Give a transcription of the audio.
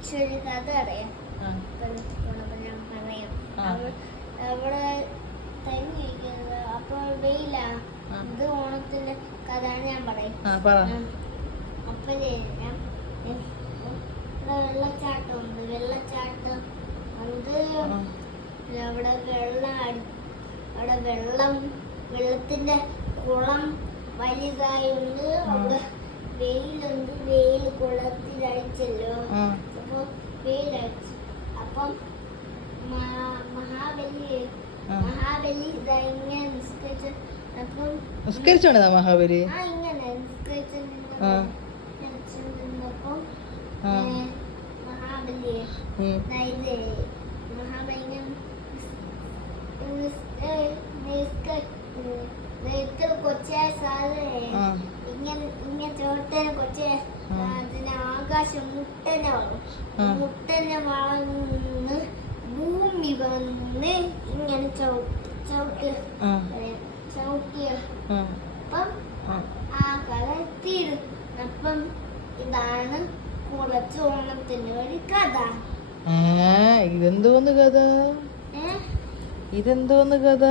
കുറച്ചൊരു കഥ അറിയാം ഞാൻ പറയാം. അവിടെ തങ്ങി അപ്പൊ വെയിലാ. ഇത് ഓണത്തിന്റെ കഥയാണ് ഞാൻ പറയും. ഇവിടെ വെള്ളച്ചാട്ടം ഉണ്ട് വെള്ളച്ചാട്ടം അത്. അവിടെ വെള്ളം അവിടെ വെള്ളം വെള്ളത്തിന്റെ കുളം വലുതായുണ്ട് അവിടെ വെയിലുണ്ട്. വെയിൽ. അപ്പൊ വെയിലടിച്ചു അപ്പം മഹാബലി മഹാബലി ഇതെങ്ങനെ ഇങ്ങനെ അപ്പം നിസ്കരിച്ചോണ്ടാ മഹാബലി? ആ ഇങ്ങനെ നിസ്കരിച്ച്. നിന്നപ്പം മഹാബലി ആ. ആകാശം മുട്ടനെ വളർന്നു. മുട്ടനെ വളർന്ന് ഭൂമി വന്ന് ഇങ്ങനെ ചവിട്ടി ചവിട്ടി ആ. ചവിട്ടിയ. അപ്പം ആ. കഥ തീരും അപ്പം ഇതാണ് കുറച്ച് ഓണത്തിന് ഒരു കഥ. ഇതെന്തോന്ന് കഥ? ഇതെന്തോന്ന് കഥ?